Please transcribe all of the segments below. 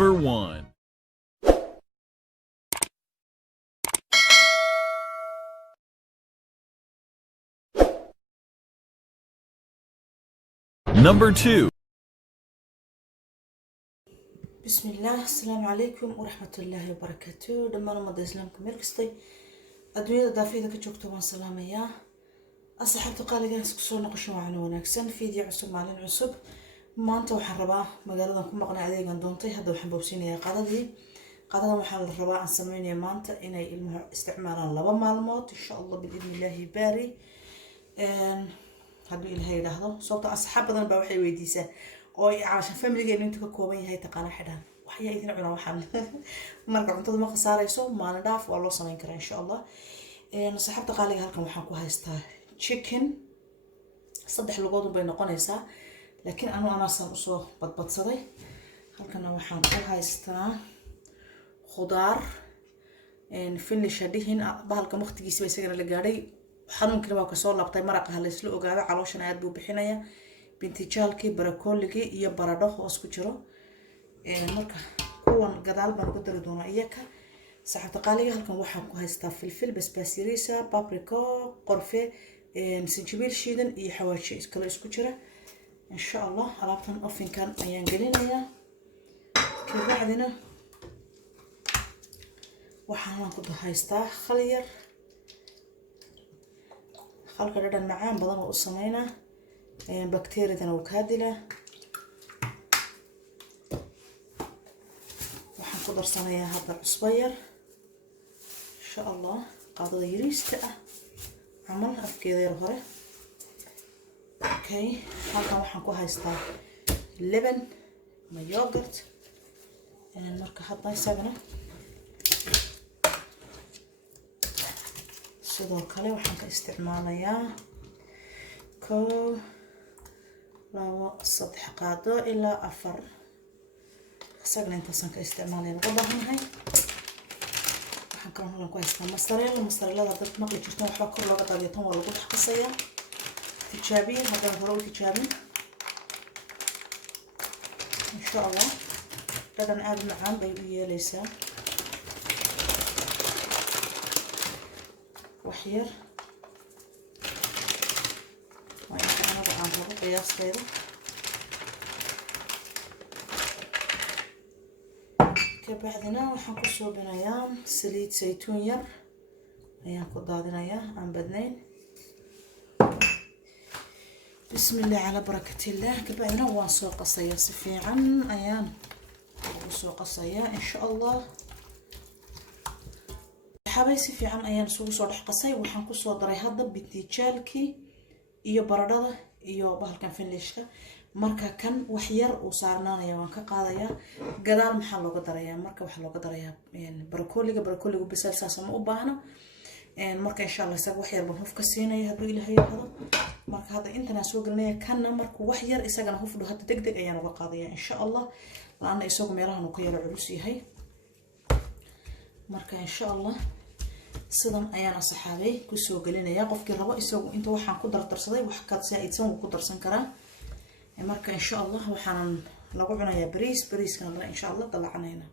Number 1. Number 2. بسم الله. السلام عليكم ورحمة الله وبركاته. دمان مدى إسلامكم ميركستي الدنيا دافيدة كجوكتو وان سلامية أصحابتو قالي جانس كسور نقشو معنا وناكسن فيديو عصب معنا العصب ما أنت وحن رباه مقالة كم مقنع عليه قندونتي هذا وحن بوسيني قادة وحن الرباه عن سميني ما أنت إني استعمالا لبا معلومات إن شاء الله بإذن الله باري هادو إلهي لهذا صوت أصحاب بدن بوحي ويديسه oo عشان family inuu inta ka kooban yahay taqana xidhan waxay idin cunaa waxaan marka cuntada ma qasaarayso maana dhaaf waa loo sameyn karaa insha Allah saxabta qaaliga halkan waxaan ku haystaa chicken saddex lugood bay noqonaysaa laakiin ana san usoo badbadsaday halkan waxaan ku haystaa khudaar finish hadihin bahalka waqtigiisa isagana la gaaray xanuunkina waa ka soo labtay maraqa hal isla ogaado calooshan aad buu bixinaya bintijalki barakooligi iyo baradho hoos ku jiro marka kuwan gadaal baan ku dari doonaa iyaka saxabta qaaliga halkan waxaan ku haystaa filfil basbaas yariisa paprika qorfe sinjibiil shiidan iyo xawaaji kale isku jira insha Allah alaabtan ofinkan ayaan gelinayaa kadibna waxaan ku haystaa khal yar khalka dhadhan macaan badan oo u sameynaa بكتيريا وكادلة وحنقدر صنايا هذا الصغير إن شاء الله قاعدة يريست عمل أفكي هره أوكي هذا وحنكو هايستا اللبن ما يوغرت المركة حطنا يساقنا سيدو كالي وحنكو استعماليا كو لو صدح قادو إلا أفر ساقنا انتاسان كاستعمالين غضاهم هاي وحنكرون هلا كويس المستريلا دادت مقلي جرتون وحاكر لغا طاليتون ولا قد حقصيا تجابين هذا هروي تجابين إن شاء الله لدن آد معان بيبيا ليسا وحير قياس كده كبعدنا waxaan ku soo binayaa saliid saytuun yar ayaan ku daadinayaa aan badnayn bismillah ala barakatillah kabacdina waan soo qasayaa si fiican ayaan ugu soo qasayaa insha Allah xabay si fiican ayaan isugu soo dhex qasay waxaan ku soo daray hadda bintijalki iyo baradhada iyo bahalkan finishka marka kan wax yar uu saarnaanaya waan ka qaadaya gadaal maxaa looga darayaa marka waxa looga darayaa barakooliga bisal saasama u baahna marka insha Allah isaga wax yar baan huf ka siinaya haduu ilaahay yiraahdo marka hadda intana soo galinaya kana marka wax yar isagana hufdu hadda degdeg ayaan uga qaadaya insha Allah laana isagu meelahan uu ka yar culus yahay marka insha Allah sidan ayaan asxaabay ku soo galinaya qofkii rabo isagu inta waxaan ku dardarsaday wax ka saa'idsan uu ku darsan karaa marka insha Allah waxaan lagu cunayaa bariiskana insha Allah dalacanayna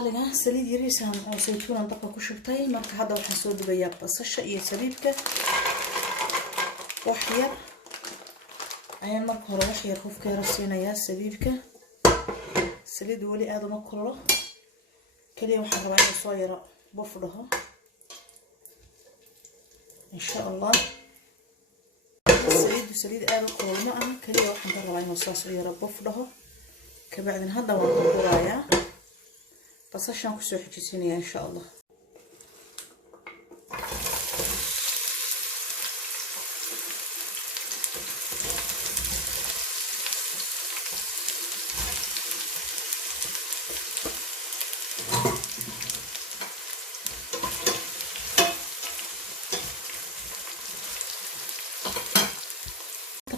aliga saliid yariisan oo saytuun dabka ku shubtay marka hadda waxaan soo dubayaa basasha iyo saliidka wax yar ayaan marka hore wax yar hufka yar siinayaa saliid wali aad uma kullo kaliya waxaan rabaa inuu soo yaro bof dhaho إن شاء الله سليد آل القولماء كليا واحد نرى عين وصاص يربو فده كبعدين هذا ورايا بس عشان كسر حجزيني إن شاء الله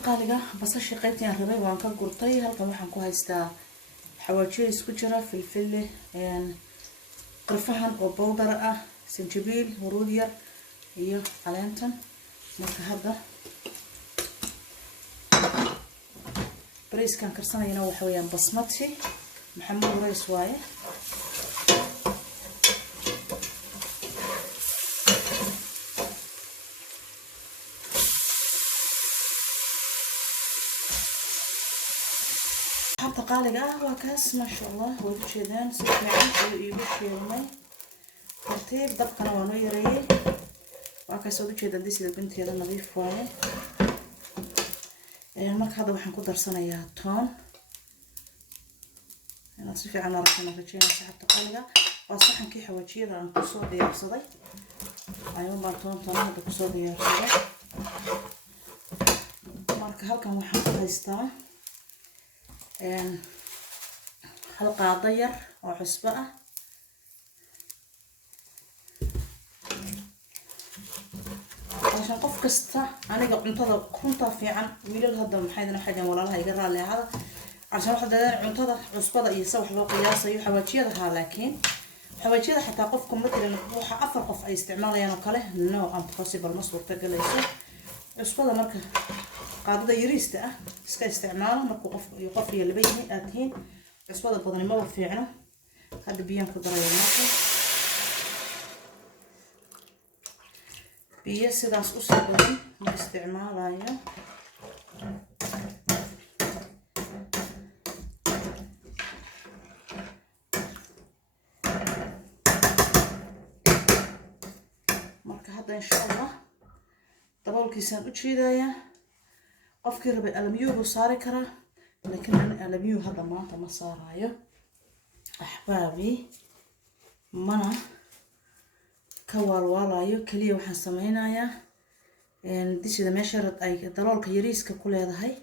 qaaliga basasha qaybtii aan rabay waan ka gurtay halkan waxaan ku haystaa xawaajiyo isku jira filfil qarfahan oo bowdar ah sinjibiil huruud yar iyo caleentan marka hadda bariiskan karsanayna waxa weeyaan basmati محمد وريس وايه حتى قالق وكاس ما شاء الله وجدان سيفعل يقول ترتيب دبقنا وانو يريه وكاس وجدان دي سيدا بنتي هذا نظيف وايه marka hadda waxaan ku darsanayaa toon inaan si fiican aragtana rajayna saxabta qaliga waa saxankii xawaajiyada aan ku soo diyaarsaday ayuu baan toon hadda ku soo diyaarsaday marka halkan waxaan ku haystaa hal qaado yar oo cusbo ah عشان قف كستا أنا قمتها كنتها في عن ويل هذا محيدنا حاجة ولا لها يقرأ لي هذا عشان واحد عمتها عصبة يسوي حلو قياسة يحوجي هذا لكن حوجي هذا حتى قفكم مثلا روح أفر قف أي استعمال يعني كله نوع أم تقصي بالمصور تقول يسوي عصبة مركه قاعدة يريسته سك استعماله مركو قف يقف اللي بيجي أكين عصبة بدنا ما في عنه هذا بيان كدرة المركه biyo sidaas u soo badan ma isticmaalayo marka hadda insha Allah daboolkiisaan u jeedaya qofkii rabay alamiyuhu saari kara laakiin aan alamiyuhu hadda maanta ma saarayo ahbaabi mana كوالوالايو كلية وحن سمينايا ديش إذا ماشرت أي دلالك يريسك كل هذا هاي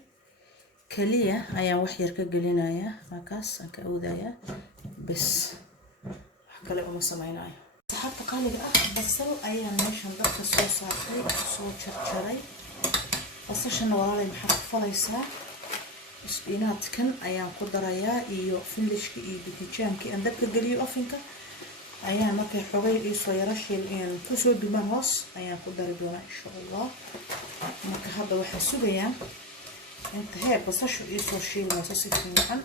كلية أيا وحير كجلينايا مكاس كأودايا بس حكى لهم سمينايا حتى قال لي بصل أيا ماشان ضغط الصوص عقلي صوت شري بس عشان وراي محط فليسا سبينات كن أيا قدرايا إيو فيلشكي إيو بتيجانكي عندك الجليو أفينك ayaan markay xogay ii soo yara shiilin ku soo duman hoos ayaan ku dari doonaa insha Allah marka hadda waxa sugayaan inta heer basashu ii soo shiilmayso si fiican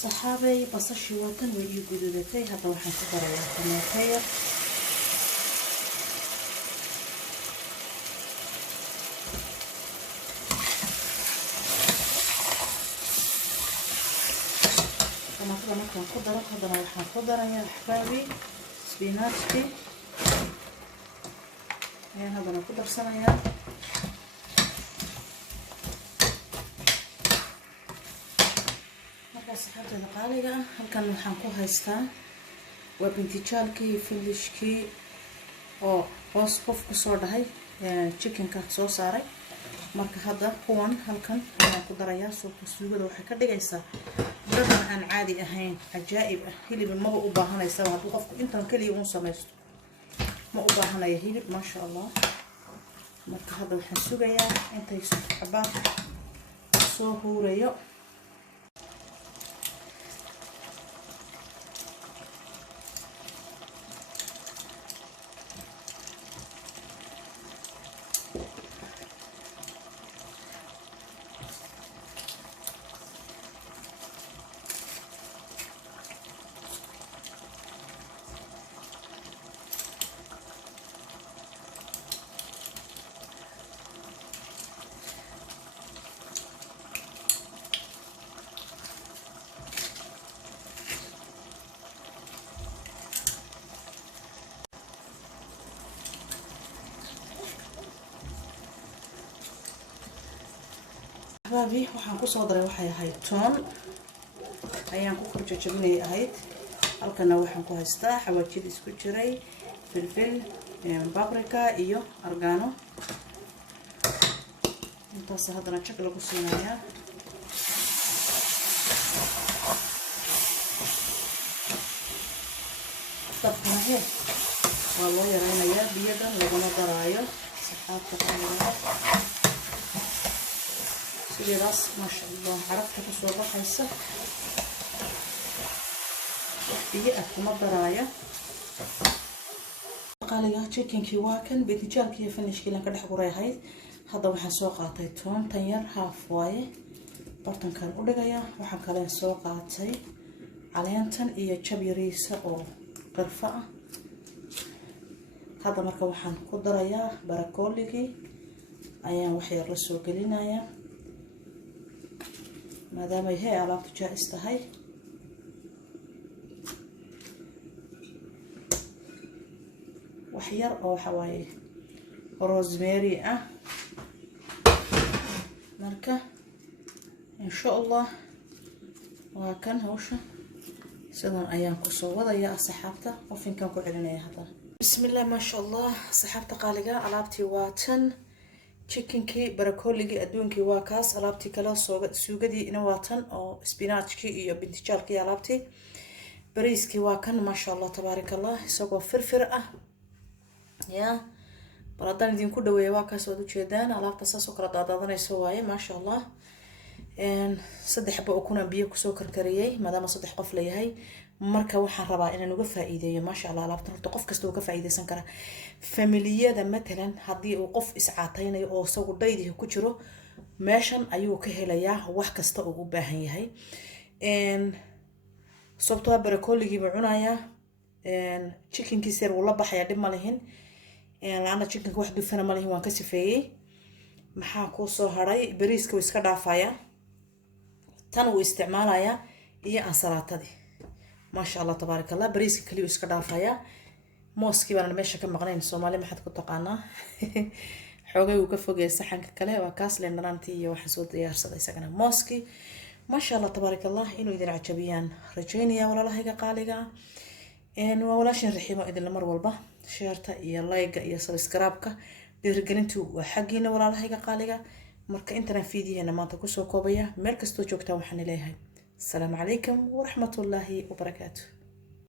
saxaabay basashu watan way ii gududatay hadda waxaan ku darayaa tomato markaan ku daro haddana waxaan ku darayaa axbaabi spinachki ayaan haddana ku darsanayaa markaas saxaabteeda qaaliga ah halkan waxaan ku haystaa waa bintijaalkii filishkii oo hoos qof ku soo dhahay chickenka soo saaray marka hadda kuwan halkan ayaan ku darayaa suugada waxay ka dhigaysaa dadna aan caadi ahayn ajaa'ib ah hilib ma u baahanaysa haddii qofku intan kaliya uu sameesto ma u baahanayo hilib ma sha Allah marka hadda waxaan sugayaa intay xabaan soo huurayo أحبابي waxaan ku soo daray waxay ahayd toon ayaan ku jajabinay ahayd halkana waxaan ku haystaa xawaajid isku jiray filfil paprika iyo argano intaas hadana chak lagu siinayaa dabkana waa loo yaraynayaa biyadan laguna daraayo saxaabta qaaliga sidaas ma sha Allah carabta ku soo baxaysa biyo kuma daraayo qaaliga chickenkii waa kan bitijaalkii finishkii lan ka dhex gureehay hadda waxaan soo qaatay toontan yar half waaye bartankan u dhigaya. waxaan kale soo qaatay caleentan iyo jab yariisa oo qarfa ah. hadda marka waxaan ku darayaa barakooligii ayaan wax yar la soo gelinayaa maadaama ay alaabtu jaahis tahay. wax yar oo waxa waaye rosemary ah. marka insha Allah waa kan hawsha sidan ayaan ku soo wadayaa asxaabta. qofinkan ku celinaya hadda. bismillah ma sha Allah asxaabta qaaliga alaabtii waa tan. chickenkii barakooligii adduunkii waa kaas. alaabtii kala suugadii ina waa tan oo spinachkii iyo bintijalkii alaabtii. bariiskii waa kan ma sha Allah tabaarakallah isagoo firfir ah ya. baradaan idinku dhaweeya waa kaas oo u jeedaan alaabta saas oo kala daadaadanayso waaye ma sha Allah. 3 xabo oo kuna biyo ku soo karkariyay maadaama 3 qof leeyahay. marka waxaan rabaa inaan uga faa'iideeyo ma sha Allah alaabtan horta qof kasta uu ka faa'iideysan kara. familiyada matalan hadii uu qof iscaataynayo oo isagu dhaydihi ku jiro meeshan ayuu ka helayaa wax kasta oo u baahan yahay. sababtoo barakooligii buu cunayaa. chickenkiisa yar wuu la baxayaa dhib ma lahin. laana chickenka wax dufana ma lahin waan ka sifeeyay. maxaa ku soo haray bariiska uu iska dhaafaya tan uu isticmaalaya iyo ansalaatadii ma sha Allah tabaarakallah. bariiska kaliya iska dhaafaya. mooskii baan meesha ka maqnayn Soomaali maxad ku taqaanaa xoogay uu ka fogay saxanka kale waa kaas leen dhanaantii iyo waxa soo diyaarsaday isagana mooskii ma sha Allah tabaarakallah inuu idin cajabiyaan rajaynaya walaalahayga qaaliga. waa walaashin raxiimo idin mar walba sheerta iyo like iyo subscribe-ka dhiirigelintu waa xaqiina walaalahayga qaaliga. marka intana fiidiyeena maanta ku soo koobaya meel kasto joogtaan waxaan leeyahay السلام عليكم ورحمة الله وبركاته.